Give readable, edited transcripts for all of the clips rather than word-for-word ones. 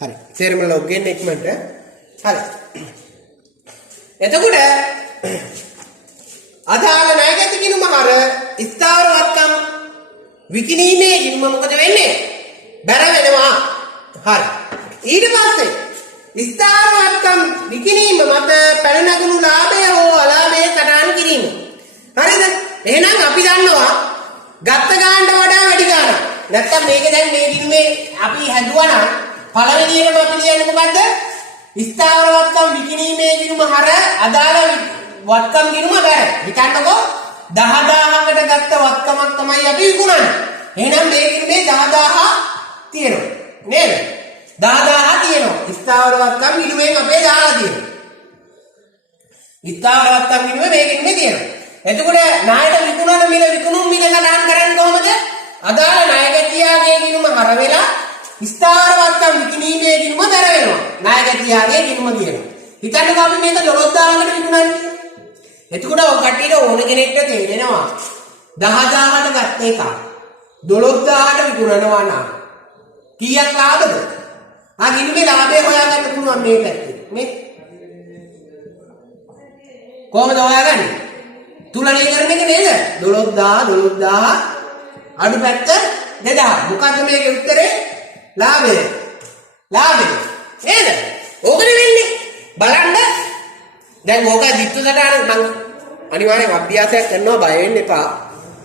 හරි. තේරෙම ලොග් ගෙන්න ඉක්මනට. හරි. එතකොට අදාළ ණයගැති ගිණුම හර ස්ථාවර වත්කම් විකිණීමේ ගිණුම මොකද වෙන්නේ? බැර වෙනවා. හරි. ඊට පස්සේ ස්ථාවර වත්කම් විකිණීම මත පැන නැගුණු ලාභය හෝ අලාභය සටහන් කිරීම. හරිද? එහෙනම් අපි දන්නවා ගත්ත ගානට වඩා වැඩි ගානක්. නැත්තම් මේක දැන් මේ ගිණුමේ අපි හැදුවා නම් පළවෙනියටම අපි කියන්නේ මොකද්ද? ස්ථාවර වත්කම් විකිණීමේ ගිණුම හර අදාළ වත්කම් ගිණුම බැර. හිතන්නකෝ 10000කට ගත්ත වත්කමක් තමයි අපි විකුණන්නේ. එහෙනම් මේ ගිණුමේ 10000 තියෙනවා. නේද? 10000 තියෙනවා. ස්ථාවර වත්කම් ගිණුමෙන් අපේ දාලා තියෙනවා. ස්ථාවර වත්කම් ගිණුමේ මේ ගිණුමේ තියෙනවා. එතකොට ණයට විකුණන මිල විකුණුම් මිල සටහන් කරන්නේ කොහොමද? අදාළ ණයගැතියාගේ ගිණුම හර වෙලා ස්ථාවර වත්කම් විකිණීමේ ගිණුම බැර වෙනවා. ණයගැතියාගේ ගිණුම කියනවා. හිතන්නකෝ අපි මේක 12000කට විකුණන්නේ. එතකොට ඔය කට්ටියට ඕන කෙනෙක්ට තේරෙනවා 10000ට ගත්ත එක 12000ට විකුණනවා නම් කීයක් ලාභද? ගිණුමේ ලාභය හොයාගන්න පුළුවන් මේ පැත්තේ. මේ කොහොමද හොයාගන්නේ? තුලණය කරන එක නේද? 12000 අඩු පැත්ත 2000. මොකද්ද මේකේ උත්තරේ? ලාභය. නේද? ඕකනේ වෙන්නේ. බලන්න. දැන් ඕක දිත්තු සටහන මම අනිවාර්යෙන් අභ්‍යාසයක් කරනවා බය වෙන්න එපා.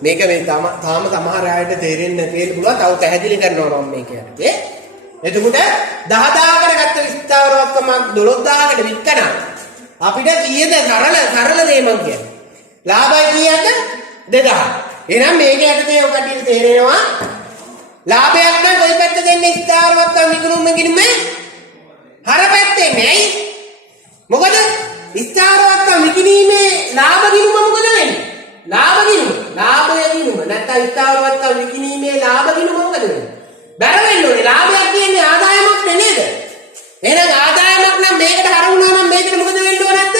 මේක මේ තාම සමහර අයට තේරෙන්නේ නැති වෙන්න පුළුවන්. තව පැහැදිලි කරනවා මම මේ කියන්නේ. එතකොට 10000කට ගත්ත ස්ථාවර වත්කම 12000කට වික්කනම් අපිට කීයද සරල දේ මම කියන්නේ. ලාභය කීයද? 2000. එහෙනම් මේක යටතේ ඔය කටියට තේරෙනවා ලාභයක් නම් කොයි පැත්ත දෙන්නේ? ස්ථාවර වත්කම් විකුණුම් ගිණුමේ හර පැත්තේ නෙයි. මොකද ස්ථාවර වත්කම් විකිණීමේ ලාභ ගිණුම මොකද වෙන්නේ? ලාභ ගිණුම නැත්නම් ස්ථාවර වත්කම් විකිණීමේ ලාභ ගිණුම මොකද වෙන්නේ? බැර වෙන්න ඕනේ. ලාභයක් කියන්නේ ආදායමක් නේද? එහෙනම් ආදායමක් නම් මේකට හර වුණා නම් මේකට මොකද වෙන්න ඕනේ නැද්ද?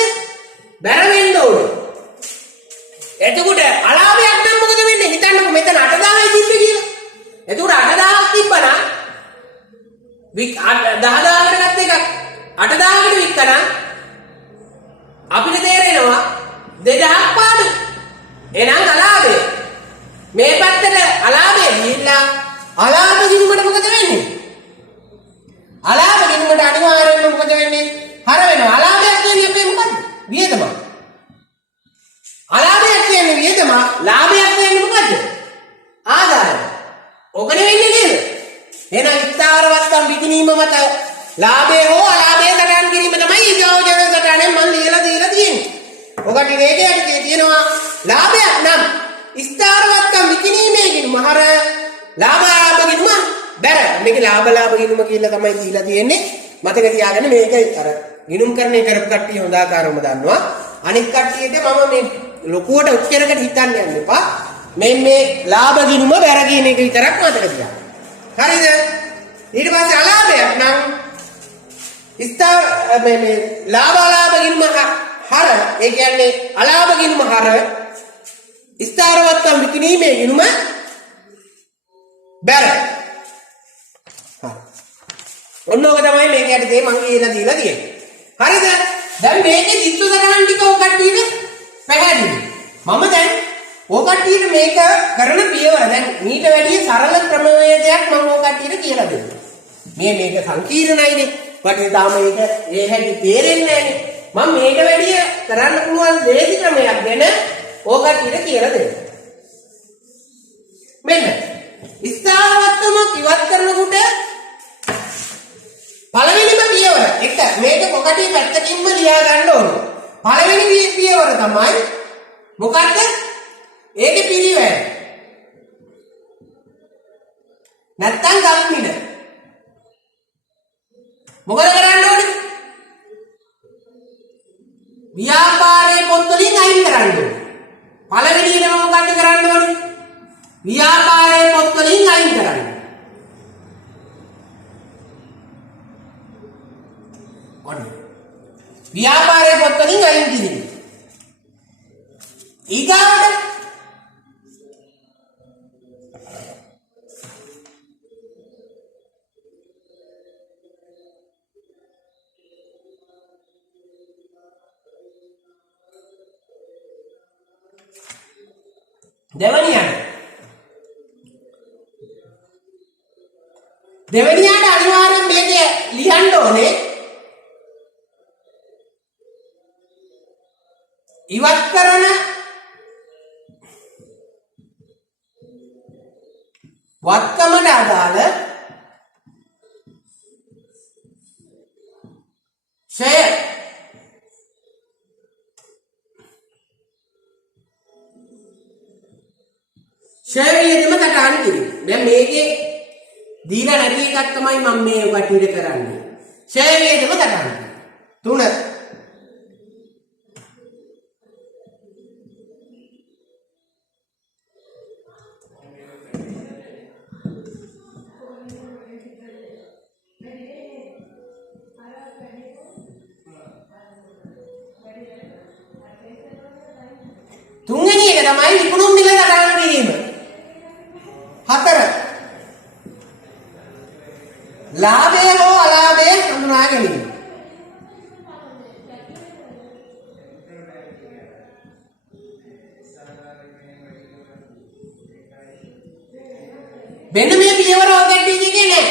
බැර වෙන්න ඕනේ. එතකොට අලාභයක් නම් මොකද වෙන්නේ? හිතන්නකෝ මෙතන 8000යි තිබ්බේ කියලා. එතකොට 8000ක් තිබ්බනම් 10000කට ගත්ත එකක් 8000කට වික්කනම් අපිට තේරෙනවා 2000ක් පාඩු. එහෙනම් අලාභය. මේ පැත්තට අලාභය ගිහිල්ලා අලාභ ගිණුමට මොකද වෙන්නේ? අලාභ ගිණුමට අනිවාර්යයෙන්ම මොකද වෙන්නේ? හර වෙනවා. අලාභයක් කියන්නේ අපේ මොකද්ද? වියදම. අලාභයක් කියන්නේ වියදම, ලාභයක් කියන්නේ මොකද්ද? ආදායම. ඔකනේ වෙන්නේ නේද? එහෙනම් ස්ථාවර වත්කම් විකිණීම මත ලාභය හෝ අලාභය සටහන් කිරීම තමයි යෝජන සටහනෙන් මම ලියලා දීලා තියෙන්නේ. ඔකට රේඛයට තියෙනවා ලාභයක් නම් ස්ථාවර වත්කම් විකිණීමේ ගිණුම හර ලාභ ගිණුම බැර. මේක ලාභ ගිණුම කියලා තමයි දීලා තියෙන්නේ. මතක තියාගන්න මේක අර ගිණුම් කරන්නේ කරපු කට්ටිය හොඳ ආකාරවම දන්නවා. අනිත් කට්ටියට මම මේ ලොකුවට උච්චරකට හිතන්න යන්න එපා. මේ ලාභ ගිණුම බැර කියන එක විතරක් මතක තියාගන්න. හරිද? ඊට පස්සේ අලාභයක් නම් මේ ලාභ ගිණුම හර ඒ කියන්නේ අලාභ ගිණුම හර ස්ථාවර වත්කම් විකිණීමේ ගිණුම බැර. හරි. ඔන්නෝක තමයි මේක යටතේ මම කියලා දීලා තියෙන්නේ. හරිද? දැන් මේකේ චිත්ත සටහන් ටික ඔය කට්ටියට පැහැදිලි. මම දැන් ඔය කට්ටියට මේක කරන පියවර දැන් ඊට වැඩිය සරල ක්‍රමවේදයක් මම ඔය කට්ටියට කියලා දෙන්නම්. මේක සංකීර්ණයිනේ. වට තාම මේක ඒ හැටි තේරෙන්නේ නැහැනේ. මම මේක වැඩිය කරන්න පුළුවන් ලේසි ක්‍රමයක් ගැන ඔය කට්ටියට කියලා දෙන්න. මෙන්න ස්ථාවර වත්කමක් ඉවත් කරනකොට පළවෙනිම පියවර එක මේක කොකටිය පැත්තකින්ම ලියා ගන්න ඕනේ. පළවෙනි පියවර තමයි මොකක්ද? ඒකේ පිළිවෙල. නැත්තම් ගම්මින. මොකද කරන්න ඕනේ? ව්‍යාපාරයේ පොත් වලින් අයින් කරන්න ඕනේ. පළවෙනියටම මොකක්ද කරන්න ඕනේ? ව්‍යාපාරයේ පොත් වලින් අයින් කරන්න. ව්‍යාපාරයේ පොත් වලින් අයින් කිරීම. ඊගාවට දෙවනියට අනිවාර්යෙන් මේක ලියන්න ඕනේ. ඉවත් කරන වත්කමට අදාළ ෂය වියදම සටහන් කිරීම. දැන් මේකේ දීලා නැති එකක් තමයි මම මේ කටයුතු කරන්නේ. ෂය වියදම සටහන් කිරීම. 3 තුන්වෙනි එක තමයි විකුණුම් මිල සටහන් කිරීම. 4 ලාභය හෝ අලාභය හඳුනා ගැනීම. මෙන්න මේ පියවර ඔකට ඉන්නේ නැහැ.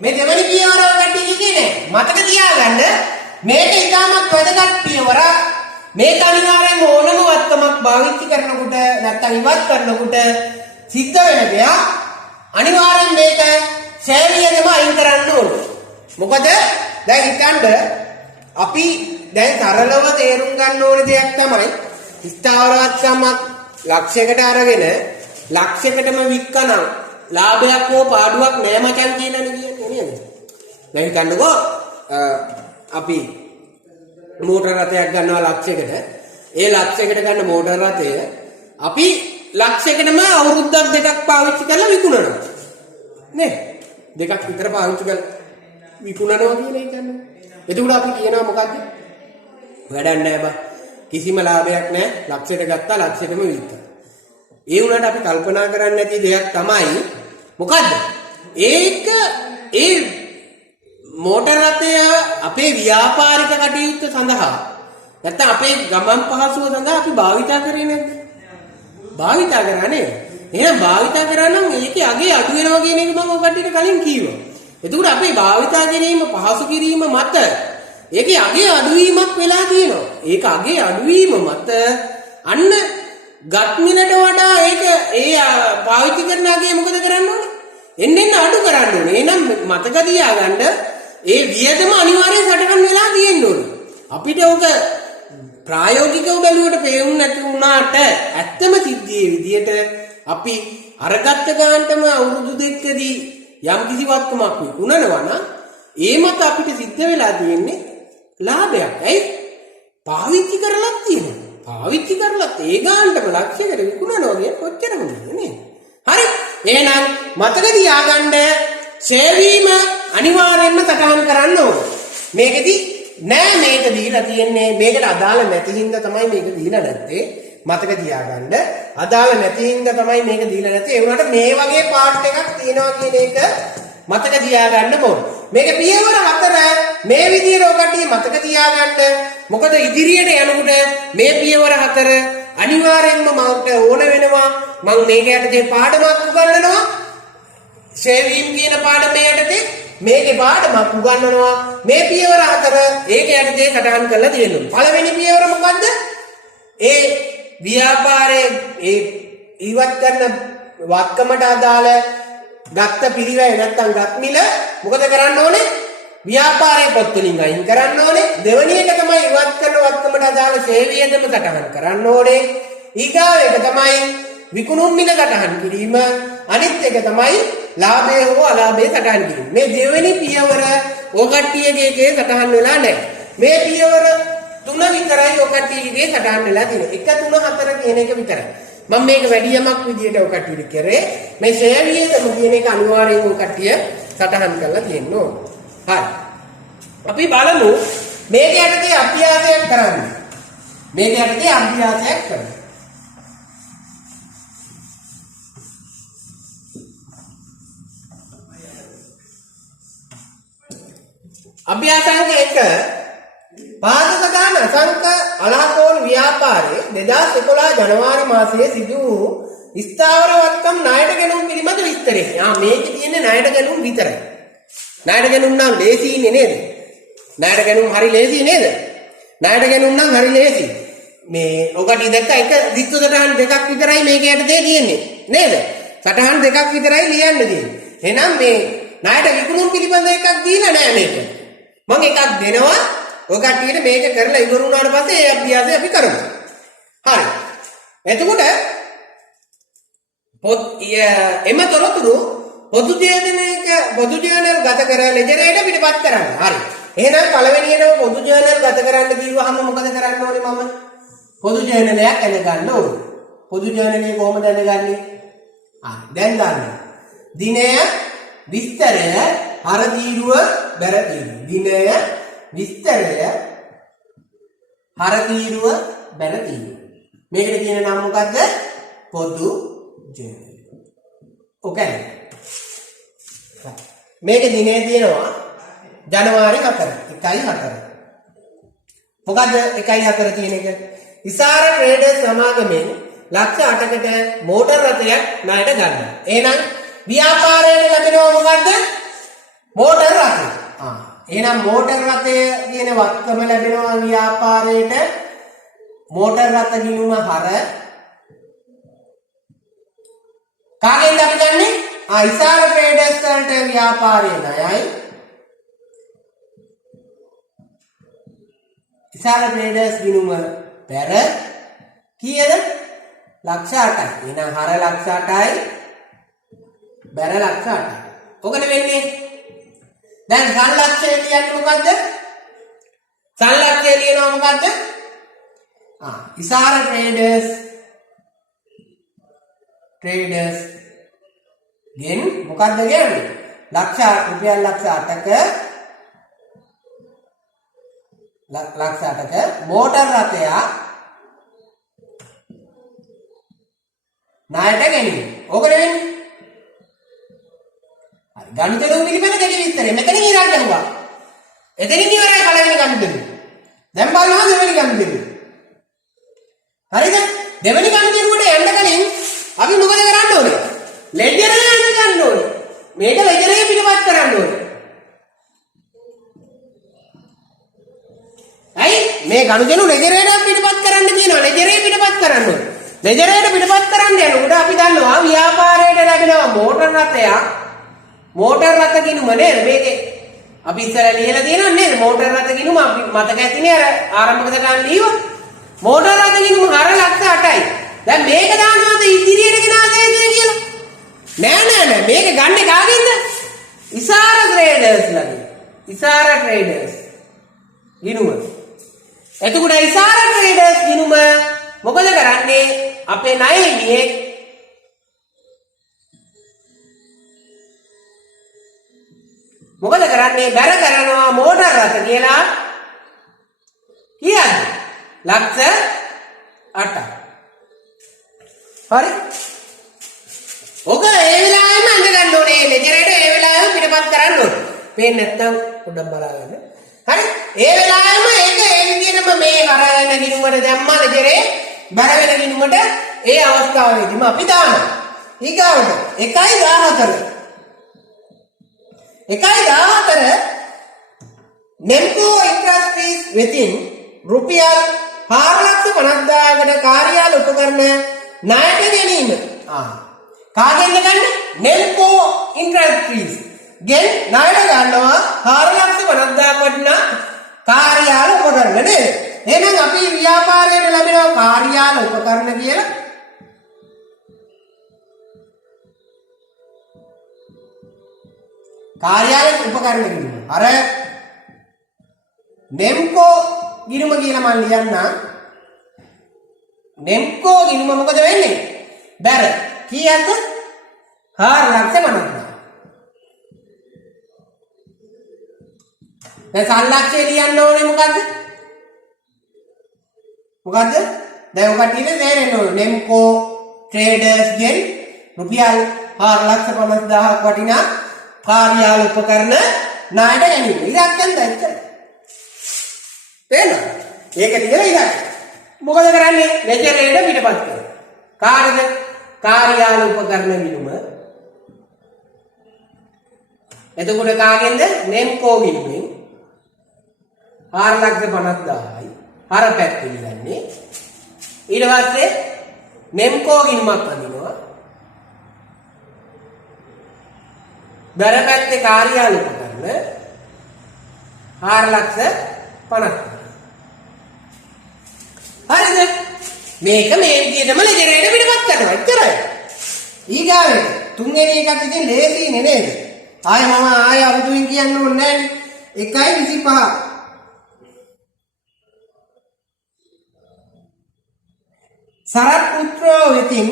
මේ දෙවෙනි පියවර ඔකට ඉන්නේ නැහැ. මතක තියාගන්න මේක ඉතාමත් වැදගත් පියවර. මේක අනිවාර්යෙන් ඕනම වත්කමක් භාවිත කරනකොට නැත්නම් ඉවත් කරනකොට සිද්ධ වෙන දෙයක්. අනිවාර්යෙන් මේක ෂය වියදම අයින් කරන්න ඕනේ. මොකද දැන් හිතන්න අපි දැන් තරලව තේරුම් ගන්න ඕන දෙයක් තමයි ස්ථාවර වත්කමක් ලක්ෂයකට අරගෙන ලක්ෂයකටම වික්කනම් ලාභයක් හෝ පාඩුවක් නෑ මචං කියලානේ කියන්නේ නේද? දැන් හිතන්නකෝ අපි මෝටර රථයක් ගන්නවා ලක්ෂයකට. ඒ ලක්ෂයකට ගන්න මෝටර රථය අපි ලක්ෂයකටම අවුරුද්දක් දෙකක් පාවිච්චි කරලා විකුණනවා. නේ? දෙකක් විතර පාවිච්චි කරලා විකුණනවා කියන එක කියන්නේ. එතකොට අපි කියනවා මොකද්ද? වැඩක් නැහැ බා. කිසිම ලාභයක් නැහැ. ලක්ෂයට ගත්තා ලක්ෂයටම විකුණා. ඒ උනාට අපි කල්පනා කරන්නේ නැති දෙයක් තමයි මොකද්ද? ඒ මෝටර රථය අපේ ව්‍යාපාරික කටයුත්ත සඳහා නැත්නම් අපේ ගමන් පහසුව සඳහා අපි භාවිතා කරේ නැද්ද? භාවිතා කරන්නේ. එහෙනම් භාවිතා කරා නම් ඒකේ අගේ අඩු වෙනවා කියන එක මම ඔයගොල්ලන්ට කලින් කිව්වා. එතකොට අපේ භාවිතා කිරීම පහසු කිරීම මත ඒකේ අගේ අඩුවීමක් වෙලා තියෙනවා. ඒක අගේ අඩුවීම මත අන්න ගත් මිලට වඩා ඒක පාවිච්චි කරන අගේ මොකද කරන්න ඕනේ? එන්න අඩු කරන්න ඕනේ. එහෙනම් මතක තියාගන්න ඒ වියදම අනිවාර්යෙන් සටහන් වෙලා තියෙන්න ඕනේ. අපිට ඔක ප්‍රායෝගිකව බැලුවට පේුම් නැති වුණාට ඇත්තම සිද්ධියේ විදියට අපි අරගත්ත ගානටම අවුරුදු දෙකකදී යම් කිසි වත්කමක් විකුණනවා නම් ඒ මත අපිට සිද්ධ වෙලා තියෙන්නේ ලාභයක්. ඇයි? පාවිච්චි කරලා තියෙනවා. පාවිච්චි කරලා ඒ ගානටම ලක්ෂයකට විකුණනවා කියන්නේ කොච්චර හොඳද නේ? හරි. එහෙනම් මතක තියාගන්න ෂය වීම අනිවාර්යෙන්ම සටහන් කරන්න ඕනේ. මේකෙදි නෑ මේක දීලා තියෙන්නේ මේකට අදාළ නැති හින්දා තමයි මේක දීලා නැත්තේ. මතක තියාගන්න අදාළ නැති හින්දා තමයි මේක දීලා නැත්තේ. ඒ වුණාට මේ වගේ පාර්ට් එකක් තියෙනවා කියන එක මතක තියාගන්න ඕනේ. මේක පියවර 4 මේ විදිහට ඔකටිය මතක තියාගන්න. මොකද ඉදිරියට යනකොට මේ පියවර 4 අනිවාර්යෙන්ම මට ඕන වෙනවා. මම මේක යටතේ පාඩමක් උගන්වනවා. ෂය වීම කියන පාඩමේ යටතේ මේකේ පාඩමක් උගන්වනවා. මේ පියවර 4 ඒක යටතේ සටහන් කරලා තියෙනවා. පළවෙනි පියවර මොකද්ද? ඒ ව්‍යාපාරයේ ඒ ඉවත් කරන වත්කමට අදාළ ගත්ත පිරිවැය නැත්තම් ගත් මිල මොකද කරන්න ඕනේ? ව්‍යාපාරයේ පොත් වලින් අයින් කරන්න ඕනේ. දෙවෙනි එක තමයි ඉවත් කරන වත්කමට අදාළ ෂය වියදම සටහන් කරන්න ඕනේ. ඊගාව එක තමයි විකුණුම් මිල සටහන් කිරීම. අනිත් එක තමයි ලාභය හෝ අලාභය සටහන් කිරීම. මේ දෙවෙනි පියවර ඔකට්ටියගේ සටහන් වෙලා නැහැ. මේ පියවර 3 විතරයි ඔකට්ටියගේ සටහන් වෙලා තියෙන්නේ. 1 3 4 කියන එක විතරයි. මම මේක වැඩි යමක් විදියට ඔකට්ටියට කරේ. මේ ෂය වියදම කියන එක අනිවාර්යෙන් ඔකට්ටිය සටහන් කරලා තියෙන්න ඕන. හරි. අපි බලමු මේක යටතේ අභ්‍යාසයක් කරන්න. මේක යටතේ අභ්‍යාසයක් කරන්න. අභ්‍යාසංක 1 පාදකදාන අසංක අලාකෝන් ව්‍යාපාරයේ 2011 ජනවාරි මාසයේ සිදු වූ ස්ථාවරවත්කම් ණයට ගැනුම් පිළිබඳ විස්තරය. මේකේ තියෙන්නේ ණයට ගැනුම් විතරයි. ණයට ගැනුම් නම් ලේසියිනේ නේද? ණයට ගැනුම් හරි ලේසි නේද? ණයට ගැනුම් නම් හරි ලේසි. මේ ඔකට දැක්ක එක දිත්තු සටහන් දෙකක් විතරයි මේක යටතේ තියෙන්නේ නේද? සටහන් දෙකක් විතරයි ලියන්න තියෙන්නේ. එහෙනම් මේ ණයට විකුණුම් පිළිබඳ එකක් දීලා නෑ මේක. මම එකක් දෙනවා. ඔය කට්ටියට මේක කරලා ඉවර වුණාට පස්සේ ඒ අභ්‍යාසය අපි කරමු. හරි. එතකොට එම තොරතුරු පොදු ජර්නල් ගත කර ලෙජරේට පිටපත් කරන්න. හරි. එහෙනම් පළවෙනියටම පොදු ජර්නල් ගත කරන්න කිව්වහම මොකද කරන්න ඕනේ මම? පොදු ජර්නලයක් දැනගන්න ඕනේ. පොදු ජර්නලේ කොහොමද දැනගන්නේ? දැන් ගන්න. දිනය විස්තරය හර තීරුව බැර තීරුව. දිනය විස්තරය හර තීරුව බැර තීරුව. මේකට කියන නම මොකද්ද? පොදු ජර්නල්. ඕකේ. මේක දිනේ තියෙනවා ජනවාරි 4 1/4. මොකද්ද 1/4 කියන එක? ඉසාර ට්‍රේඩර්ස් සමාගමෙන් ලක්ෂ 8කට මෝටර් රථයක් ණයට ගන්නවා. එහෙනම් ව්‍යාපාරයට ලැබෙනවා මොකද්ද? මෝටර් රථය. එහෙනම් මෝටර් රථය කියන වත්කම ලැබෙනවා ව්‍යාපාරයට. මෝටර් රථ ගිණුම හර කාගෙන්ද අපි ගන්නෙ? ඉසාර ට්‍රේඩර්ස් වලට ව්‍යාපාරයේ ණයයි. ඉසාර ට්‍රේඩර්ස් ගිණුම පෙර කීයද? ලක්ෂ 8යි. එහෙනම් හර ලක්ෂ 8යි බැර ලක්ෂ 8යි. ඔකනේ වෙන්නේ. දැන් සංලක්ෂය කියන්නේ මොකද්ද? සංලක්ෂය කියනවා මොකද්ද? ඉසාර ට්‍රේඩර්ස් ගෙන් මොකද්ද කියන්නේ? රුපියල් ලක්ෂ 8ක මෝටර් රථයක් ණයට ගැනීම. ඕකනේ වෙන්නේ. හරි. ගණිතය පිළිබඳ දෙක විස්තරය. මෙතන ඉරන් ගහුවා. එතනින් ඉවරයි පළවෙනි ගණිතය. දැන් බලනවා දෙවෙනි ගණිතය. හරිද? දෙවෙනි ගණිතයට යන්න කලින් අපි මොකද කරන්න ඕනේ? ලෙජරේ යන්න ගන්න ඕනේ. මේක ලෙජරේ පිටපත් කරන්න ඕනේ. ඇයි? මේ ගණිතය ලෙජරේට පිටපත් කරන්න කියනවා. ලෙජරේ පිටපත් කරන්න ඕනේ. ලෙජරේට පිටපත් කරන්න යනකොට අපි දන්නවා ව්‍යාපාරයට ලැබෙනවා මෝටර් රථයක්. මෝටර් රථ ගිණුම නේද? මේකේ අපි ඉස්සරහ ලියලා තියෙනවා නේද? මෝටර් රථ ගිණුම අපි මතක ඇතිනේ අර ආරම්භක සටහන් ලියුවා. මෝටර් රථ ගිණුම හර ලක්ෂ 8යි. දැන් මේක දානවාද ඉදිරියට ගෙනාදේ කියලා? නෑ. මේක ගන්න කාගෙන්ද? ඉසාර ට්‍රේඩර්ස් ළඟින්. ඉසාර ට්‍රේඩර්ස් ගිණුම. එතකොට ඉසාර ට්‍රේඩර්ස් ගිණුම මොකද කරන්නේ? අපේ ණයෙන්නේ මොකද කරන්නේ? බැර කරනවා මෝටර් රථ කියලා කියන්නේ ලක්ෂ 8යි. හරි. ඔක ඒ වෙලාවෙම අඳ ගන්න ඕනේ. ලෙජරේට ඒ වෙලාවෙම පිටපත් කරන්න ඕනේ. පේන්නේ නැත්නම් පොඩ්ඩක් බලාගන්න. හරි. ඒ වෙලාවෙම ඒක ඒ විදිහටම මේ හර වෙන ගිණුමට දැම්මා ලෙජරේ බර වෙන ගිණුමට ඒ අවස්ථාවේදීම අපි දානවා. ඊගාවට 1/14 නෙම්කෝ ඉන්ඩස්ට්‍රීස් වෙතින් රුපියල් 4,50,000කට කාර්යාල උපකරණ ණයට ගැනීම. කාගෙන්ද ගන්න? නෙම්කෝ ඉන්ඩස්ට්‍රීස් ගෙන් ණයට ගන්නවා 4,50,000ක් වටිනා කාර්යාල උපකරණ නේද? එහෙනම් අපි ව්‍යාපාරයට ලැබෙනවා කාර්යාල උපකරණ කියලා. කාර්යාල උපකරණ ගිණුම. අර නෙම්කෝ ගිණුම කියලා මම ලියන්නම්. නෙම්කෝ ගිණුම මොකද වෙන්නේ? බැර කීයක්ද? 4,50,000. දැන් සංලක්ෂය ලියන්න ඕනේ මොකද්ද? දැන් ඔකට ඉතින් තේරෙන්න ඕනේ. නෙම්කෝ ට්‍රේඩර්ස් ගෙන් රුපියල් 4,50,000ක් වටිනා කාර්යාල උපකරණ ණයට ගැනීම. ඉලක්කෙන්ද එච්චර. තේරෙනවද? ඒක ලියලා ඉලක්ක. මොකද කරන්නේ? ලෙජරේට පිටපත් කරනවා. කාටද? කාර්යාල උපකරණ ගිණුම. එතකොට කාගෙන්ද? නෙම්කෝ ගිණුමෙන් 4,50,000යි. අර පැත්තේ ඉන්නේ. ඊට පස්සේ නෙම්කෝ ගිණුමක් අඳිනවා. බැර පැත්තේ කාර්යාල උපකරණ 4,50,000. හරිද? මේක මේ විදිහටම ලෙජරේට පිටපත් කරනවා. එච්චරයි. ඊගාවේ තුන්වෙනි එකත් ඉතින් ලේසියිනේ නේද? ආය අමුතුවෙන් කියන්න ඕනේ නැහැ නේ. 1.25. සරත් පුත්‍රෝ වෙතින්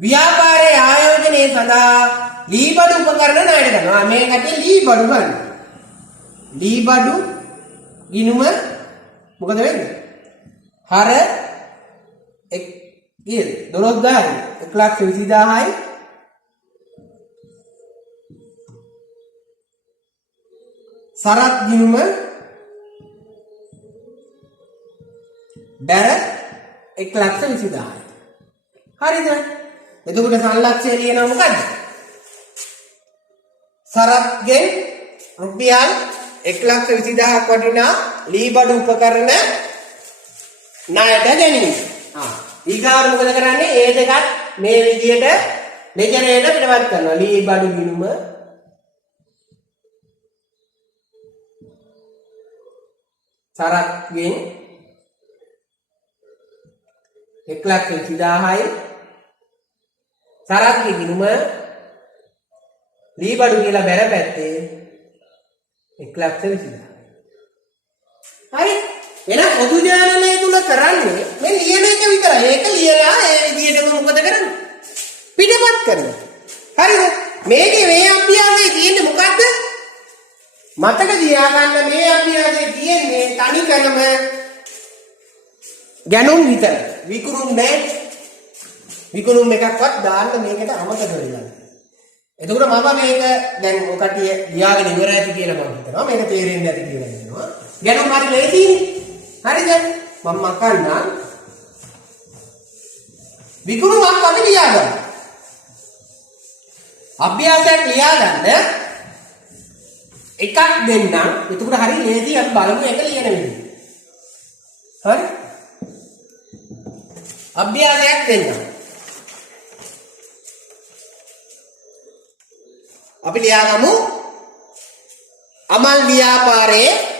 ව්‍යාපාරයේ ආයෝජනයේ සඳහා ලීබඩු උපකරණ ණයට ගන්නවා. මේකට ලීබඩු ගන්න. ලීබඩු ගිණුම මොකද වෙන්නේ? හර එක් කීයද? 12000යි. 1,20,000යි. සරත් ගිණුම බැර 1,20,000යි. හරිද? එතකොට සංලක්ෂය ලියනවා මොකද්ද? සරත්ගෙන් රුපියල් 1,20,000ක් වටිනා ලීබඩු උපකරණ ණයට ගැනීම. ඊගාවට මොකද කරන්නේ? ඒ දෙකත් මේ විදියට ලෙජරේට පිටපත් කරනවා. ලීබඩු ගිණුම සරත්ගෙන් 1,20,000යි. සරත්ගේ ගිණුම ලීබඩු කියලා බැර පැත්තේ 1,20,000. හරි. එහෙනම් පොදු ඥානනය තුල කරන්නේ මේ ලියන එක විතරයි. ඒක ලියලා ඒ විදිහටම මොකද කරන්නේ? පිටපත් කරනවා. හරිද? මේකේ මේ අභ්‍යාසයේ තියෙන්නේ මොකද්ද? මතක තියාගන්න මේ අභ්‍යාසයේ තියෙන්නේ තනි කරම ගැනුම් විතර. විකුණුම් නැහැ. විකුණුම් එකක්වත් දාන්න මේකට අමතක වෙලා. එතකොට මම මේක දැන් ඔය කට්ටිය ලියාගෙන ඉවර ඇති කියලා මම හිතනවා. මේක තේරෙන්නේ නැති කියලා හිතනවා. ගැනුම් හරි ලේසියි. හරිද? මම මකන්නම්. විකුණුමක් අපි ලියා ගන්න. අභ්‍යාසයක් ලියා ගන්න. එකක් දෙන්නම්. එතකොට හරි ලේසි අපි බලමු එක ලියන විදිහ. හරි? අභ්‍යාසයක් දෙන්නම්. අපි ලියාගමු අමල් ව්‍යාපාරයේ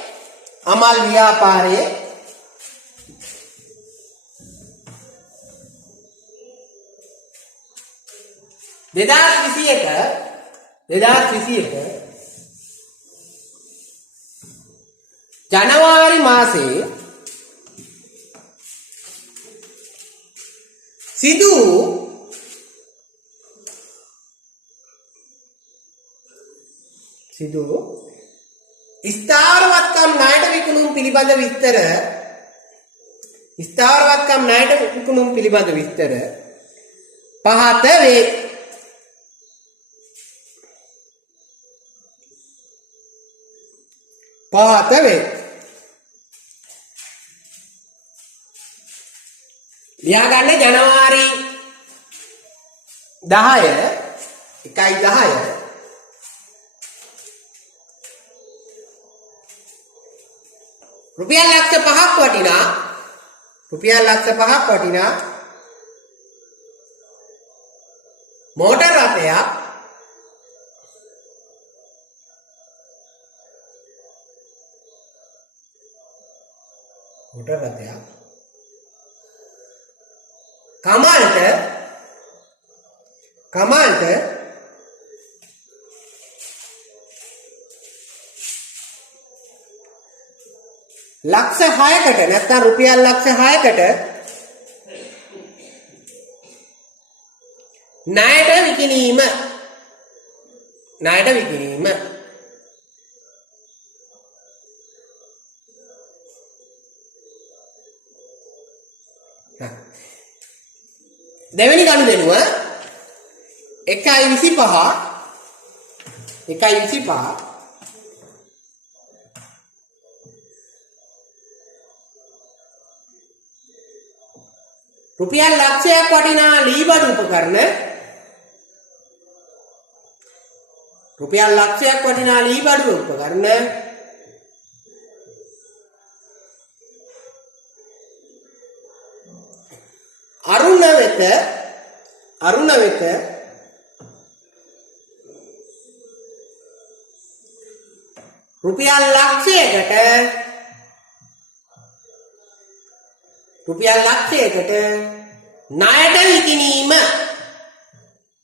2021 ජනවාරි මාසයේ සිදු ස්ථාවරවත්කම් ණයට විකුණුම් පිළිබඳ විස්තර පහත වේ. ලියාගන්න ජනවාරි 10 1.10 රුපියල් ලක්ෂ 5ක් වටිනා මෝටර් රථයක් කමල්ට ලක්ෂ 6කට නැත්නම් රුපියල් ලක්ෂ 6කට ණයට විකිණීම දෙවෙනි ගනුදෙනුව 1.25 1.25 රුපියල් ලක්ෂයක් වටිනා ලීබඩු උපකරණ රුපියල් ලක්ෂයක් වටිනා ලීබඩු උපකරණ අරුණ වෙත රුපියල් ලක්ෂයකට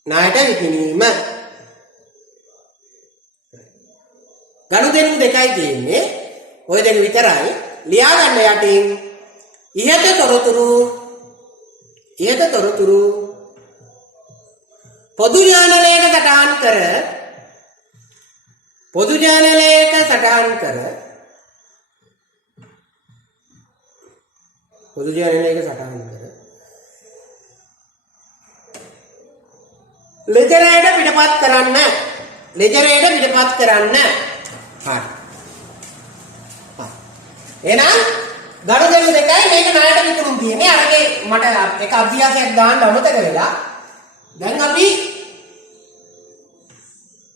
ණයට විකිණීම ගනුදෙනු දෙකයි තියෙන්නේ ඔය දෙක විතරයි ලියා ගන්න යටින් ඉහත තොරතුරු පොදු ජර්නලයක සටහන් කර ලෙජරයට පිටපත් කරන්න හරි එහෙනම් ගනුදෙනු දෙකයි මේක ණයට විකුණුම් තියෙන්නේ අරගේ මට එක අභ්‍යාසයක් දාන්න අමතක වෙලා දැන් අපි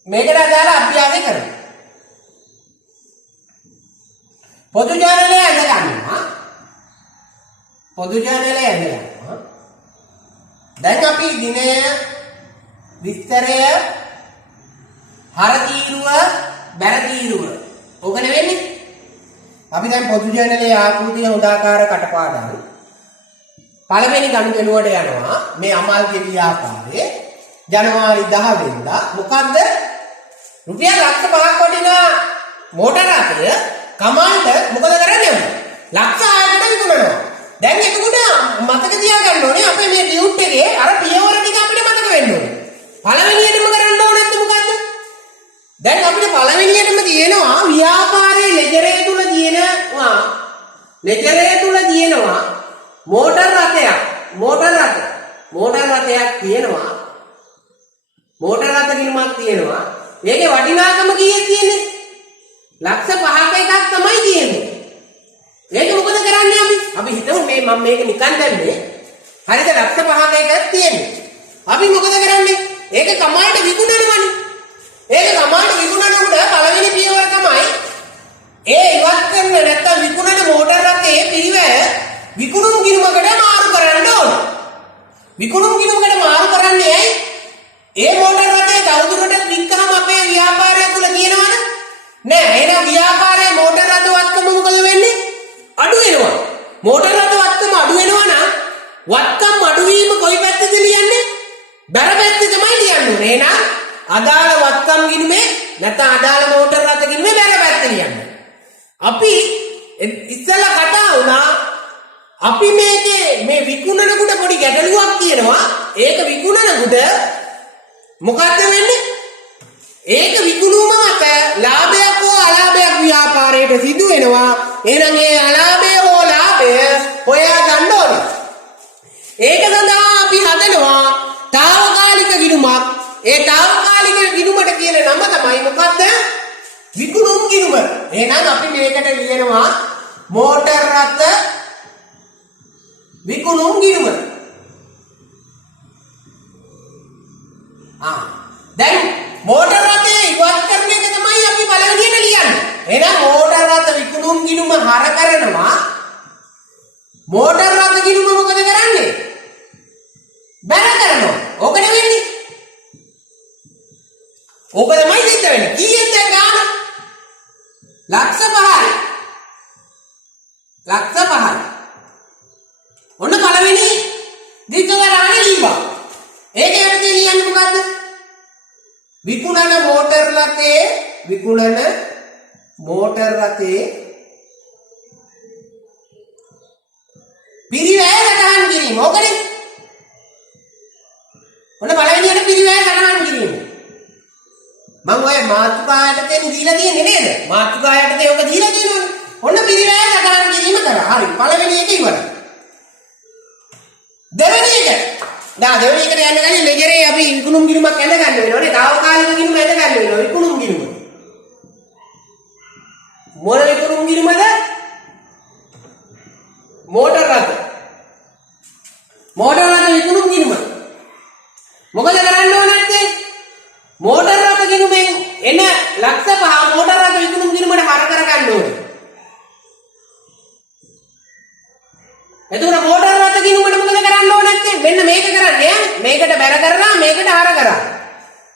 මේකට අදාළ අභ්‍යාසය කරමු පොදු ජර්නලය ඇඳ ගන්නවා දැන් අපි දිනය විස්තරය හරතීරුව බැරතීරුව ඕක නෙවෙන්නේ අපි දැන් පොදු ජර්නලයේ ආකෘතිය හොදාකාර කටපාඩම් පළවෙනි ගනුදෙනුවට යනවා මේ අමාල්ගේ ව්‍යාපාරේ ජනවාරි 10 වෙනිදා මොකද්ද රුපියල් ලක්ෂ 5ක් වටිනා මෝටර රථය කමාන්ඩ් මොකද කරන්නේ ලක්ෂ 6කට විකුණනවා දැන් එතකොට මතක තියාගන්න ඕනේ අපේ මේ ඩියුට් එකේ අර පියවර ටික අපිට මතක වෙන්න ඕනේ පළවෙනියටම කරන්න ඕනේ නැත්නම් මොකද්ද දැන් අපිට පළවෙනියටම තියෙනවා ව්‍යාපාරයේ ලෙජරේ තුල තියෙනවා මෝටර රථයක් තියෙනවා මෝටර රථ ගිණුමක් තියෙනවා මේකේ වටිනාකම කීයක් තියෙන්නේ ලක්ෂ 5ක එකක් තමයි තියෙන්නේ ඒක මොකද කරන්නේ අපි හිතමු මේ මම මේක නිකන් දැම්මේ හරිද ලක්ෂ 5ක එකක් තියෙන්නේ අපි මොකද කරන්නේ ඒක කමායට විකුණනවනේ ඒක කමායට විකුණනකොට පළවෙනි පියවර තමයි ඒ ඉවත් කරන නැත්තම් විකුණන මෝටර රථයේ පිරිවැය විකුණුම් ගිණුමකට මාරු කරන්න ඕන. විකුණුම් ගිණුමකට මාරු කරන්නේ ඇයි? ඒ මෝටර රථය තවදුරටත් වික්කහම අපේ ව්‍යාපාරය තුල තියෙනවද? නෑ. එහෙනම් ව්‍යාපාරයේ මෝටර රථ වත්කම මොකද වෙන්නේ? අඩු වෙනවා. මෝටර රථ වත්කම අඩු වෙනවා නම් වත්කම් අඩු වීම කොයි පැත්තද ලියන්නේ? බැර පැත්තේ තමයි ලියන්නේ. එහෙනම් අදාළ වත්කම් ගිණුමේ නැත්නම් අදාළ මෝටර රථ ගිණුමේ බැර පැත්තේ ලියන්නේ. අපි ඉස්සලා කතා වුණා අපි මේ විකුණනකොට පොඩි ගැටලුවක් තියෙනවා ඒක විකුණනකොට මොකද්ද වෙන්නේ ඒක විකුණුම මත ලාභයක් හෝ අලාභයක් ව්‍යාපාරයට සිදු වෙනවා එහෙනම් ඒ අලාභය හෝ ලාභය හොයා ගන්න ඕනේ ඒක සඳහා අපි හදනවා తాවකාලික ගිණුමක් ඒ తాවකාලික ගිණුමට කියන නම තමයි මොකද්ද විකුණුම් ගිණුම එහෙනම් අපි මේකට ලියනවා මෝටර රථ විකුණුම් ගිණුම දැන් මෝටර රථය ඉවත් කරන එක තමයි අපි පළවෙනියට ලියන්නේ එහෙනම් මෝටර රථ විකුණුම් ගිණුම හර කරනවා මෝටර රථ ගිණුම මොකද කරන්නේ බැර කරනවා ඕක නෙවෙන්නේ ඕක තමයි සිද්ධ වෙන්නේ කීයද දැන් ගාන ලක්ෂ 5යි ඔන්න පළවෙනි දිගවරානේ ලියවා. ඒක යටතේ ලියන්නේ මොකද්ද? විකුණන මෝටර රථයේ පිරිවැය සටහන් කිරීම. ඕකනේ. ඔන්න පළවෙනියට පිරිවැය සටහන් කිරීම. මම ඔය මාතෘකාවට දෙන්න දීලා තියෙන්නේ නේද? මාතෘකාවට දෙක ඔක දීලා තියෙනවනේ. ඔන්න පිරිවැය සටහන් කිරීම කරා. හරි. පළවෙනි එක ඉවරයි. දෙවෙනි එක. දෙවෙනි එකට යන්න ගන්නේ ලෙජරේ අපි විකුණුම් ගිණුමක් ඇඳ ගන්න වෙනවනේ. తాවකාලික ගිණුම ඇඳ ගන්න වෙනවා. විකුණුම් ගිණුම. මොන විකුණුම් ගිණුමද? මෝටර රථ. මෝටර් රථ විකුණුම් ගිණුම. මොකද කරන්න ඕනේ නැත්තේ? මෝටර් රථ ගිණුමෙන් එන ලක්ෂ 5 මෝටර් රථ විකුණුම් ගිණුමට හර කරගන්න ඕනේ. එතකොට මෝටර් රථ ගිණුමට මොකද කරන්න ඕනේ නැත්තේ? මෙන්න මේක කරන්නේ ඈ. මේකට බැර කරලා මේකට හර කරා.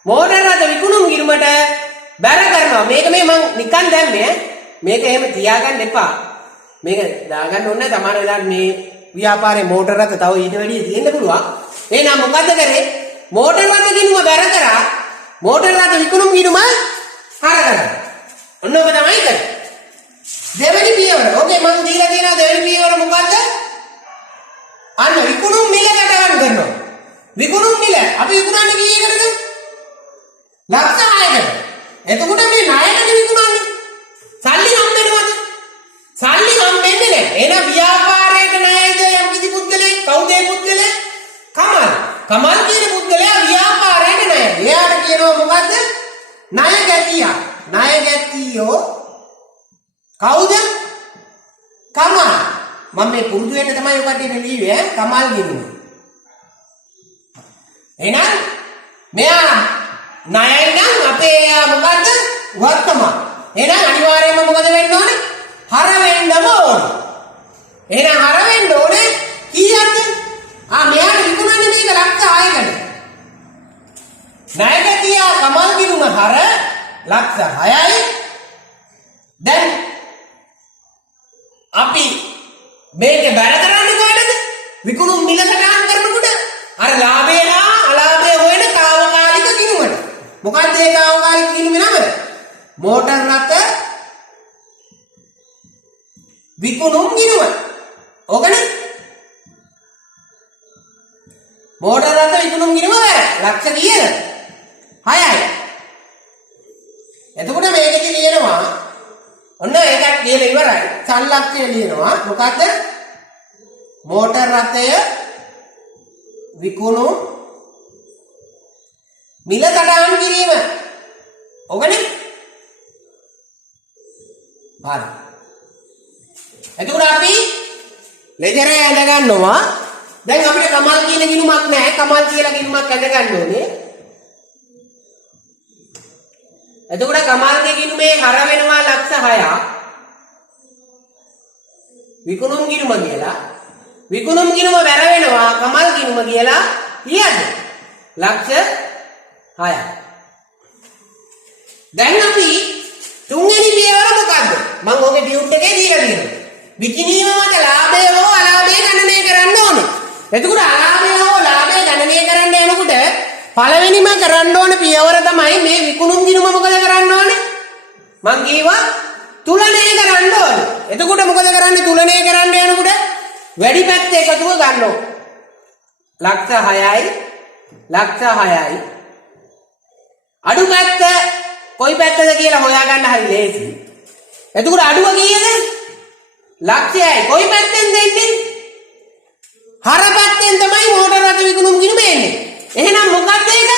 මෝටර් රථ විකුණුම් ගිණුමට බැර කරනවා. මේක මේ මං නිකන් දැම්මේ ඈ. මේක එහෙම තියාගන්න එපා. මේක දාගන්න ඕනේ නැහැ. සමහර වෙලාවට මේ ව්‍යාපාරේ මෝටර් රථ තව ඊට වැඩිය තියෙන්න පුළුවන්. එහෙනම් මොකද්ද කරේ? මෝටර් රථ ගිණුම බැර කරා. මෝටර් රථ විකුණුම් ගිණුම හර කරා. ඔන්න ඔබ තමයි කරේ. දෙවෙනි පියවර. ඕකේ මං දීලා තියෙනවා දෙවෙනි පියවර මොකද්ද? අන්න විකුණුම් මිල ගණන් කරනවා. විකුණුම් මිල අපි විකුණන්නේ කීයකටද? ලක්ෂ 6කට. එතකොට මේ ණයකට විකුණන්නේ. සල්ලි හම්බෙන්නවද? සල්ලි හම්බෙන්නේ නැහැ. එහෙනම් ව්‍යාපාරයට ණයද යම් කිසි පුද්ගලෙක් කවුද ඒ පුද්ගලයා? කමල්. කමල් කියන පුද්ගලයා ව්‍යාපාරයට ණය. එයාට කියනවා මොකද්ද? ණය ගැතියා. ණය ගැතියෝ කවුද? කමල්. මම මේ පුරුදු වෙන්න තමයි ඔය කටියට ලියුවේ ඈ කමල් ගිණුම. එහෙනම් මෙයා ණයයි නම් අපේ එයා මොකද්ද? වර්තමාන. එහෙනම් අනිවාර්යයෙන්ම මොකද වෙන්න ඕනේ? හර වෙන්නම ඕනේ. එහෙනම් හර වෙන්න ඕනේ කීයක්ද? මෙයාට විකුණන්නේ මේක ලක්ෂ 6කට. ණයගතියා කමල් ගිණුම හර ලක්ෂ 6යි. දැන් අපි මේක බැර කරන්නේ කොහෙද? විකුණුම් මිල සටහන් කරනකොට අර ලාභය හා අලාභය හොයන తాවකාලික ගිණුමට. මොකක්ද ඒ తాවකාලික ගිණුමේ නම? මෝටර් රථ විකුණුම් ගිණුම. ඕකනේ. මෝටර් රථ විකුණුම් ගිණුම බැර. ලක්ෂ කීයද? 6යි. එතකොට මේකේ ලියනවා ඔන්න ඒකක් කියලා ඉවරයි. සල්ලක්ෂය ලියනවා. මොකද්ද? මෝටර් රථය විකුණුම් මිල සටහන් කිරීම. ඔකනේ. හරි. එතකොට අපි ලෙජරේ ඇඳ ගන්නවා. දැන් අපිට කමල් කියන ගිණුමක් නැහැ. කමල් කියලා ගිණුමක් ඇඳ ගන්න ඕනේ. එතකොට කමල්ගේ ගිණුමේ හර වෙනවා ලක්ෂ 6ක්. විකුණුම් ගිණුම කියලා. විකුණුම් ගිණුම බැර වෙනවා කමල් ගිණුම කියලා කීයද? ලක්ෂ 6ක්. දැන් අපි තුන්වෙනි පියවර මොකද්ද? මම ඔගේ ඩියුට් එකේ දීලා තියෙනවා. විකිණීම මත ලාභය හෝ අලාභය ගණනය කරන්න ඕනේ. එතකොට අලාභය හෝ ලාභය ගණනය කරන්න යනකොට පළවෙනිම කරන්න ඕන පියවර තමයි මේ විකුණුම් ගිණුම මොකද කරන්න ඕනේ? මං කියවා තුලනය කරන්න ඕනේ. එතකොට මොකද කරන්නේ තුලනය කරන්න යනකොට? වැඩි පැත්ත එකතුව ගන්න ඕනේ. ලක්ෂ 6යි ලක්ෂ 6යි. අඩු පැත්ත කොයි පැත්තද කියලා හොයාගන්න හරි ලේසි. එතකොට අඩුව කීයද? ලක්ෂයයි. කොයි පැත්තෙන් දෙන්නේ? හර පැත්තෙන් තමයි මෝටර් රථ විකුණුම් ගිණුම එන්නේ. එහෙනම් මොකක්ද ඒක?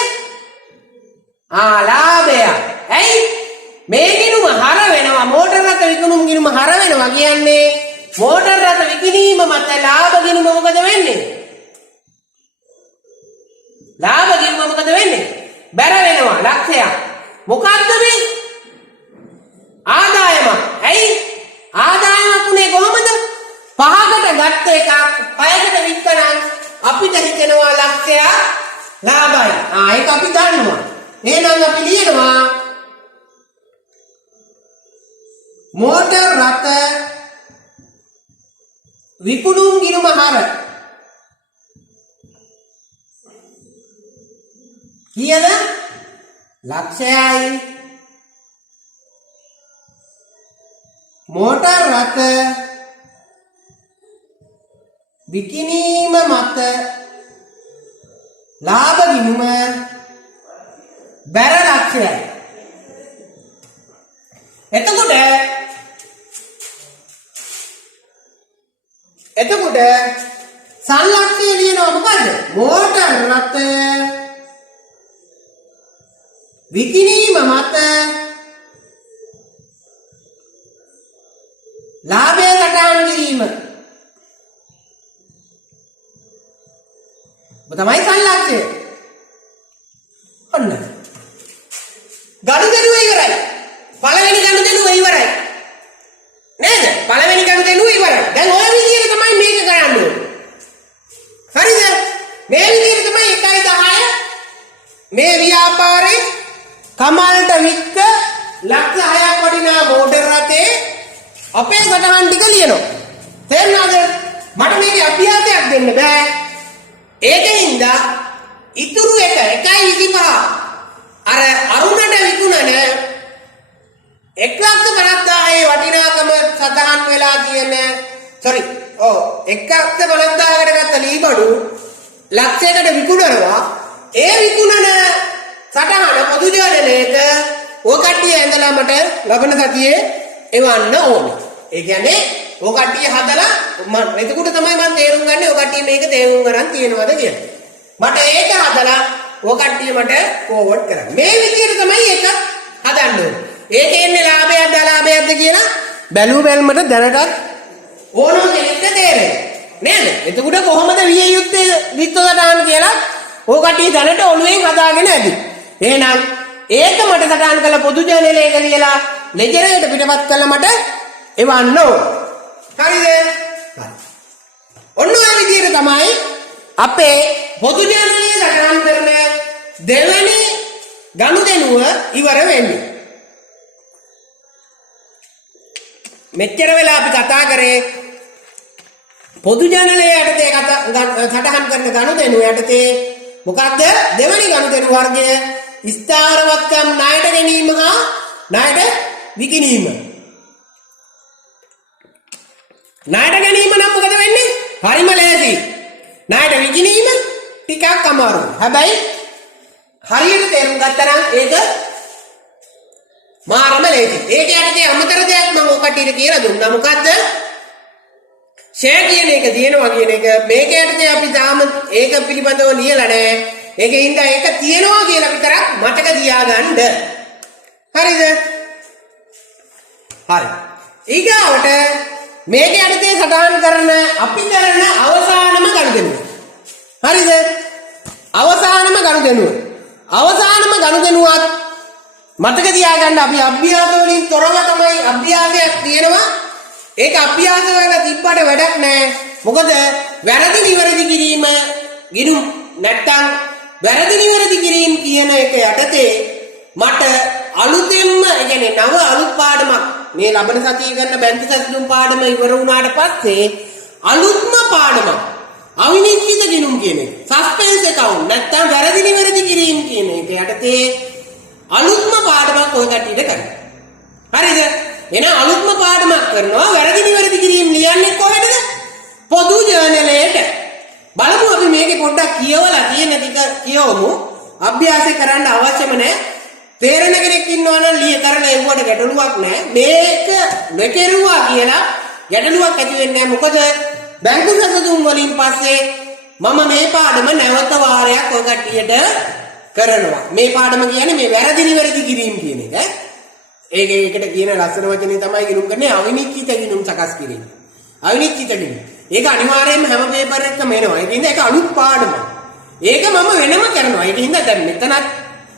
ලාභය. ඇයි? මේ ගිණුම හර වෙනවා මෝටර් රථ විකුණුම් ගිණුම හර වෙනවා කියන්නේ මෝටර් රථ විකිණීම මත ලාභ ගිණුම මොකද වෙන්නේ? ලාභ ගිණුම මොකද වෙන්නේ? බැර වෙනවා ලක්ෂයක්. මොකක්ද මේ? ආදායම. ඇයි? ආදායමක් උනේ කොහමද? 5කට ගත්ත එකක් 6කට වික්කනම් අපිට හිතෙනවා ලක්ෂයක් ලාභයි. ඒක අපි දන්නවා. එහෙනම් අපි ලියනවා මෝටර් රථ විකුණුම් ගිණුම හර කීයද? ලක්ෂයයි. මෝටර් රථ විකිණීම මත ලාභ ගිණුම බැර ලක්ෂයයි. එතකොට සල්ලක්ෂය ලියනවා මොකද්ද? මෝටර් රථ විකිණීම මත ලාභය සටහන් කිරීම. තමයි සංලක්ෂය. ඔන්න. ගනුදෙනුව ඉවරයි. පළවෙනි ගනුදෙනුව ඉවරයි. නේද? පළවෙනි ගනුදෙනුව ඉවරයි. දැන් ඔය විදිහට තමයි මේක කරන්න ඕනේ. හරිද? මේ විදිහට තමයි 1.10 මේ ව්‍යාපාරේ කමල්ට වික්ක ලක්ෂ 6ක් වටිනා මෝටර් රථේ අපේ සටහන් ටික ලියනවා. තේරුණාද? මට මේකේ අභ්‍යාසයක් දෙන්න බෑ. ඒකින්ද ඉතුරු එක 1.25 අර අරුණට විකුණන 1,50,000 වටිනාකම සටහන් වෙලා තියෙන ඔව් 1,50,000කට ගත්ත ලීබඩු ලක්ෂයකට විකුණනවා. ඒ විකුණන සටහන පොදු ජනලයට ඔය කට්ටිය ඇඳලා මට ලබන සතියේ එවන්න ඕනේ. ඒ කියන්නේ ඔය කට්ටිය හදලා එතකොට තමයි මම තේරුම් ගන්නේ ඔය කට්ටිය මේක තේරුම් ගන්න තියෙනවද කියලා. මට ඒක හදලා ඔය කට්ටිය මට ෆෝවර්ඩ් කරන්න. මේ විදිහට තමයි ඒක හදන්න ඕනේ. ඒකේ ඉන්නේ ලාභයක්ද අලාභයක්ද කියලා බැලුව බැලමට දැනටත් ඕනම කෙනෙක්ට තේරෙයි. නේද? එතකොට කොහොමද විය යුත්තේ විත්තරදාන කියලා ඔය කට්ටිය දැනට ඔළුවෙන් හදාගෙන ඇති. එහෙනම් ඒක මට සටහන් කළ පොදු ජනලයක ලියලා ලෙජරයට පිටපත් කළා මට එවන්න ඕන. හරිද? හරි. ඔන්න ඔය විදිහට තමයි අපේ පොදු ජනලයේ සටහන් කරන දෙවෙනි ගනුදෙනුව ඉවර වෙන්නේ. මෙච්චර වෙලා අපි කතා කරේ පොදු ජනලයේ යටතේ සටහන් කරන ගනුදෙනුව යටතේ මොකක්ද දෙවෙනි ගනුදෙනු වර්ගය ස්ථාවරවත්කම් ණයට ගැනීම හා ණයට විකිණීම. ණයට ගැනීම නම් මොකද වෙන්නේ? හරිම ලේසි. ණයට විකිණීම ටිකක් අමාරුයි. හැබැයි හරියට තේරුම් ගත්තා නම් ඒක මාරම ලේසි. ඒක යටතේ අමතර දෙයක් මම ඔය කට්ටියට කියලා දුන්නා. මොකද්ද? ෂෙයා කියන එක තියෙනවා කියන එක මේක යටතේ අපි තාම ඒක පිළිබඳව ලියලා නැහැ. ඒකේ ඉඳලා ඒක තියෙනවා කියලා විතරක් මතක තියාගන්න. හරිද? හරි. ඊගාවට මේක යටතේ සටහන් කරන අපි කරන අවසානම ගනුදෙනුව. හරිද? අවසානම ගනුදෙනුව. අවසානම ගනුදෙනුවත් මතක තියාගන්න අපි අභ්‍යාස වලින් තොරව තමයි අභ්‍යාසයක් තියෙනවා. ඒක අභ්‍යාස වල තිබ්බට වැඩක් නැහැ. මොකද වැරදි නිවැරදි කිරීම ගිනුම් නැත්තම් වැරදි නිවැරදි කිරීම කියන එක යටතේ මට අලුතෙන්ම කියන්නේ නව අලුත් පාඩමක් මේ ලබන සතියේ කරන බැංකු සැලසුම් පාඩම ඉවර වුණාට පස්සේ අලුත්ම පාඩමක් අවිනිශ්චිත ගිනුම් කියන එක සස්පෙන්ස් account නැත්තම් වැරදි නිවැරදි කිරීම කියන එක යටතේ අලුත්ම පාඩමක් ඔය කට්ටියට කරන්න. හරිද? එහෙනම් අලුත්ම පාඩමක් කරනවා වැරදි නිවැරදි කිරීම ලියන්නේ කොහෙද? පොදු ජර්නලයට. බලමු අපි මේකේ පොඩ්ඩක් කියවලා තියෙන ටික කියවමු. අභ්‍යාසය කරන්න අවශ්‍යම නැහැ. තේරෙන කෙනෙක් ඉන්නවා නම් ලිය කරලා එව්වට ගැටලුවක් නැහැ. මේක නොකරුවා කියලා ගැටලුවක් ඇති වෙන්නේ නැහැ. මොකද බැංකු සැලසුම් වලින් පස්සේ මම මේ පාඩම නැවත වාරයක් ඔය කට්ටියට කරනවා. මේ පාඩම කියන්නේ මේ වැරදි නිවැරදි කිරීම කියන එක. ඒකට කියන ලස්සන වචනේ තමයි ගිනුම් කරන්නේ අවිනිශ්චිත ගිනුම් සකස් කිරීම. අවිනිශ්චිත ගිනුම්. ඒක අනිවාර්යයෙන්ම හැම පේපර් එකකම එනවා. ඒකින්ද ඒක අලුත් පාඩමක්. ඒක මම වෙනම කරනවා. ඒකින්ද දැන් මෙතනත්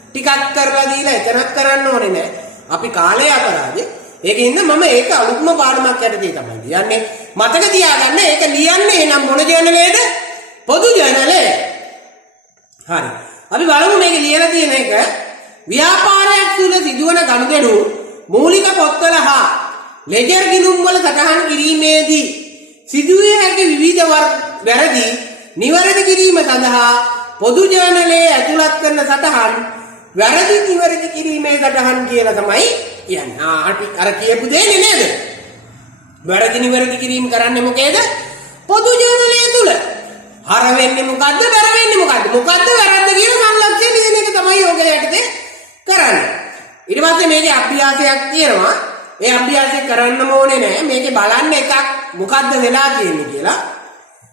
ටිකක් කරලා දීලා එතනත් කරන්න ඕනේ නෑ. අපි කාලය අපරාදේ. ඒකින්ද මම ඒක අලුත්ම පාඩමක් යටතේ තමයි ලියන්නේ. මතක තියාගන්න ඒක ලියන්නේ නම් මොන ජර්නලයේද? පොදු ජර්නලයේ. හරි. අපි බලමු මේක ලියලා තියෙන එක ව්‍යාපාරයක් තුළ සිදුවන ගනුදෙනු මූලික පොත්වල හා ලෙජර් ගිණුම් වල සටහන් කිරීමේදී සිදුවිය හැකි විවිධ වැරදි නිවැරදි කිරීම සඳහා පොදු ජර්නලයේ ඇතුළත් කරන සටහන් වැරදි නිවැරදි කිරීමේ සටහන් කියලා තමයි කියන්නේ. අපි අර කියපු දෙන්නේ නේද? වැරදි නිවැරදි කිරීම කරන්නේ මොකේද? පොදු ජර්නලයේ තුල. හර වෙන්නේ මොකද්ද? වැර වෙන්නේ මොකද්ද? මොකද්ද වැරද්ද කියන සංලක්ෂය ලියන එක තමයි යෝගලයටදී කරන්නේ. ඊට පස්සේ මේකේ අභ්‍යාසයක් තියෙනවා. ඒ අභ්‍යාසය කරන්නම ඕනේ නැහැ. මේකේ බලන්න එකක් මොකද්ද වෙලා තියෙන්නේ කියලා.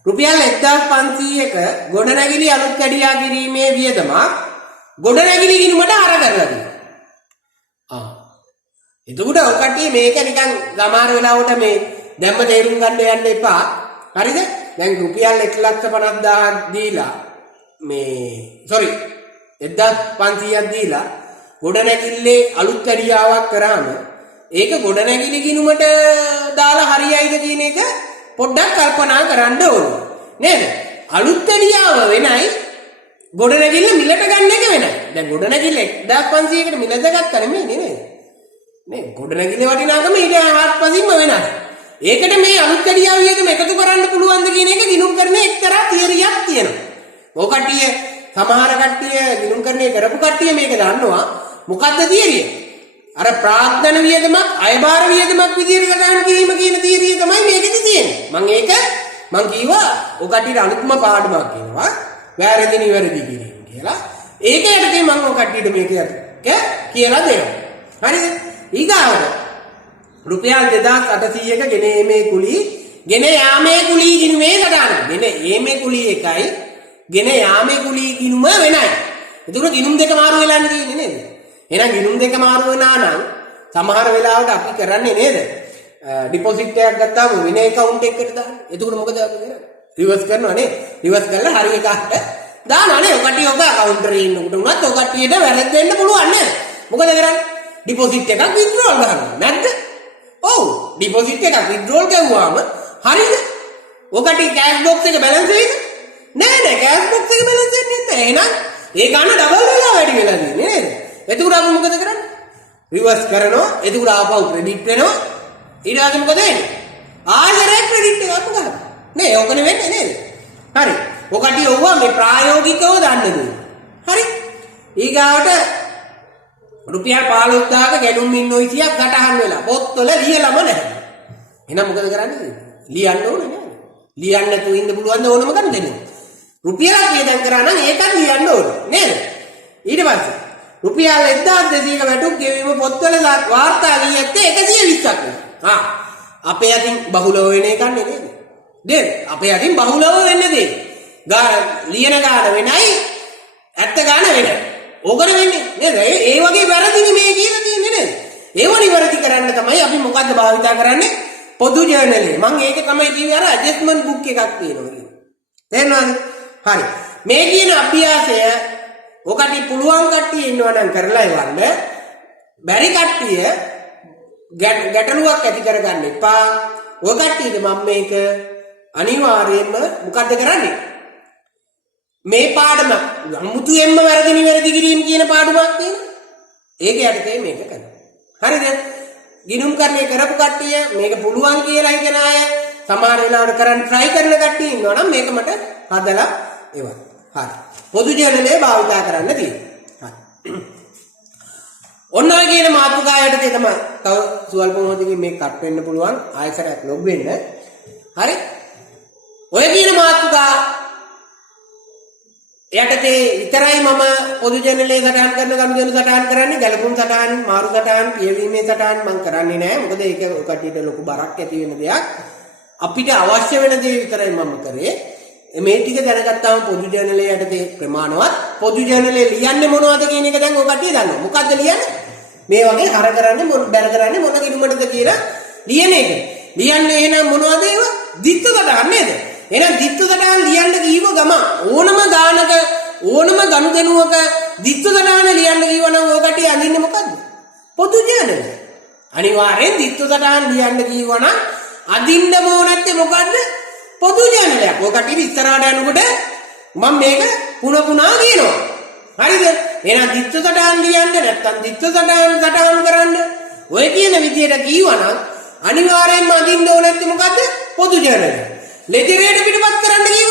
රුපියල් 1500ක ගොඩනැගිලි අලුත් කැඩියා කිරීමේ වියදමක් ගොඩනැගිලි ගිණුමට අර කරලා තියෙනවා. එතකොට ඔය කට්ටිය මේක නිකන් සමහර වෙලාවට මේ දැම්ම තේරුම් ගන්න යන්න එපා. හරිද? දැන් රුපියල් 1,50,000ක් දීලා මේ sorry 1500ක් දීලා ගොඩනැගිල්ලේ අලුත් කැඩියාවක් කරාම ඒක ගොඩනැගිලි ගිණුමට දාලා හරියයිද කියන එක පොඩ්ඩක් කල්පනා කරන්න ඕනේ නේද? අලුත් කැඩියාව වෙනයි ගොඩනැගිල්ල මිලට ගන්න එක වෙනයි. දැන් ගොඩනැගිල්ල 1500කට මිලට ගත්තා නෙමෙයි නේද? නේ ගොඩනැගිල්ල වටිනාකම ඊට ආත්පසින්ම වෙනස්. ඒකට මේ අලුත් කැඩියාව වියදම එකතු කරන්න පුළුවන්ද කියන එක ගිණුම් කරන එක්තරා තියරියක් තියෙනවා. ඔය කට්ටිය සමහර කට්ටිය ගිණුම් කරන්නේ කරපු කට්ටිය මේක දන්නවා. මොකද්ද තියරිය? අර ප්‍රාග්ධන වියදමක් අයබාර වියදමක් විදියට ගණන් කිරීම කියන තියරිය තමයි මේකෙදි තියෙන්නේ. මම කිව්වා ඔය කට්ටියට අලුත්ම පාඩමක් කියනවා. වැරදි නිවැරදි කිරීම කියලා. ඒක යටතේ මම ඔය කට්ටියට මේක කියලා දෙනවා. හරිද? ඊගාවට රුපියල් 2800ක ගෙන ඒමේ කුලී ගෙන යාමේ කුලී ගිණුමේ සටහන. ගෙන ඒමේ කුලී එකයි ගෙන යාමේ කුලී ගිණුම වෙනයි. එතකොට ගිණුම් දෙක මාරු වෙලා ඉන්නේ නේද? එහෙනම් ගිණුම් දෙක මාරු වෙනා නම් සමහර වෙලාවට අපි කරන්නේ නේද? ඩිපොසිට් එකක් ගත්තාම වෙන account එකකට දාන්න. එතකොට මොකද අපි කරන්නේ? රිවර්ස් කරනවා නේ. රිවර්ස් කරලා හරි එකකට දානවා නේ. ඔය කට්ටිය ඔක කවුන්ටරේ ඉන්නකොට උනත් ඔය කට්ටියට වැරද්දෙන්න පුළුවන් නේද? මොකද කරන්නේ? ඩිපොසිට් එකක් විත්ඩ්‍රෝල් කරනවා. නැද්ද? ඔව්. ඩිපොසිට් එකක් විත්ඩ්‍රෝල් කරුවාම හරිද? ඔය කට්ටිය කෑෂ් බොක්ස් එක බැලන්ස් වෙයිද? නෑ කෑෂ් බොක්ස් එක බැලන්ස් වෙන්නේ නැහැ. එහෙනම් ඒ ගන්න ඩබල් වෙලා වැඩි වෙලා තියෙන්නේ නේද? එතකොට අපි මොකද කරන්නේ? රිවර්ස් කරනවා. එතකොට ආපහු ක්‍රෙඩිට් වෙනවා. ඊට පස්සේ මොකද වෙන්නේ? ආයෙත් ක්‍රෙඩිට් එකක් ගන්නවා. නේ ඔකනේ වෙන්නේ නේද? හරි. ඔකට යවුවා මේ ප්‍රායෝගිකව දන්න දේ. හරි. ඊගාවට රුපියල් 15000ක ගැනුම් ඉන්වොයිසියක් ගටහන් වෙලා පොත්වල ලියලම නැහැ. එහෙනම් මොකද කරන්නේ? ලියන්න ඕනේ නේද? ලියන්න නැතුව ඉන්න පුළුවන් ද ඕනම ගන්න දෙන්නේ. රුපියලක් වියදම් කරා නම් ඒකත් ලියන්න ඕනේ නේද? ඊට පස්සේ රුපියල් 1200ක වැටුප් ගෙවීම පොත්වල වාර්තා වී ඇත්තේ 120ක් වෙනවා. අපේ අතින් බහුලව වෙන එකක් නේද? නේද? අපේ අතින් බහුලව වෙන්නේ දෙයක්. ලියන ගාන වෙනයි ඇත්ත ගාන වෙනයි. ඕකනේ වෙන්නේ නේද? ඒ වගේ වැරදිනේ මේ කියලා තියෙන්නේ නේද? ඒව නිවැරදි කරන්න තමයි අපි මොකද්ද භාවිතා කරන්නේ? පොදු ජර්නලේ. මම ඒක තමයි කිව්වේ අර ඇඩ්ජස්ට්මන්ට් බුක් එකක් තියෙනවා කියන්නේ. තේරෙනවද? හරි. මේ කියන අභ්‍යාසය ඔකට පුළුවන් කට්ටිය ඉන්නවා නම් කරලා ඉවරන්න. බැරි කට්ටිය ගැටලුවක් ඇති කරගන්න එපා. ඔය කට්ටියට මම මේක අනිවාර්යයෙන්ම මොකද්ද කරන්නේ? මේ පාඩම අමුතුවෙන්ම වැරදි නිවැරදි කිරීම කියන පාඩමක් තියෙනවා. ඒක යටතේ මේක කරනවා. හරිද? ගිණුම් කරන්නේ කරපු කට්ටිය මේක පුළුවන් කියලා හිතන අය සමහර වෙලාවට කරන්න try කරන කට්ටිය ඉන්නවා නම් මේක මට හදලා එවන්න. හරි. පොදු ජනලේ භාවිතා කරන්න තියෙනවා. හරි. ඔන්න ඔය කියන මාතෘකාව යටතේ තමයි තව සුවල්ප මොහොතකින් මේක කට් වෙන්න පුළුවන් ආයතරයක් ලොබ් වෙන්න. හරි. ඔය කියන මාතෘකාව යටතේ විතරයි මම පොදු ජනලේ සටහන් කරන ගනුදෙනු සටහන් කරන්නේ. ගැලපුම් සටහන් මාරු සටහන් පියවීමේ සටහන් මම කරන්නේ නැහැ. මොකද ඒක කටියට ලොකු බරක් ඇති වෙන දෙයක්. අපිට අවශ්‍ය වෙන දේ විතරයි මම කරේ. මේ ටික දැනගත්තාම පොදු ජනලේ යටතේ ප්‍රමාණවත්. පොදු ජනලේ ලියන්නේ මොනවද කියන එක දැන් ඔය කට්ටිය දන්නවා. මොකද්ද ලියන්නේ? මේ වගේ හර කරන්නේ බැර කරන්නේ මොන කිනුමටද කියලා ලියන එක. ලියන්නේ එහෙනම් මොනවද ඒව? දිත්ත සටහන් නේද? එහෙනම් දිත්ත සටහන් ලියන්න කීව ගම ඕනම ගානක ඕනම ගනුදෙනුවක දිත්ත සටහන ලියන්න කීවනම් ඔය කට්ටිය අඳින්නේ මොකද්ද? පොදු ජනලේ. අනිවාර්යෙන් දිත්ත සටහන් ලියන්න කීවනම් අඳින්න ඕනත්තේ මොකද්ද? පොදු ජනලයක්. ඔය කට්ටිය ඉස්සරහට යනකොට මම මේක පුනා කියනවා. හරිද? එහෙනම් දිත්ත සටහන් ලියන්න නැත්තම් දිත්ත සටහන් කරන්න ඔය කියන විදියට කීවනම් අනිවාර්යෙන්ම අඳින්න ඕනත්තේ මොකද්ද? පොදු ජනලය. ලෙජරේට පිටපත් කරන්න කීව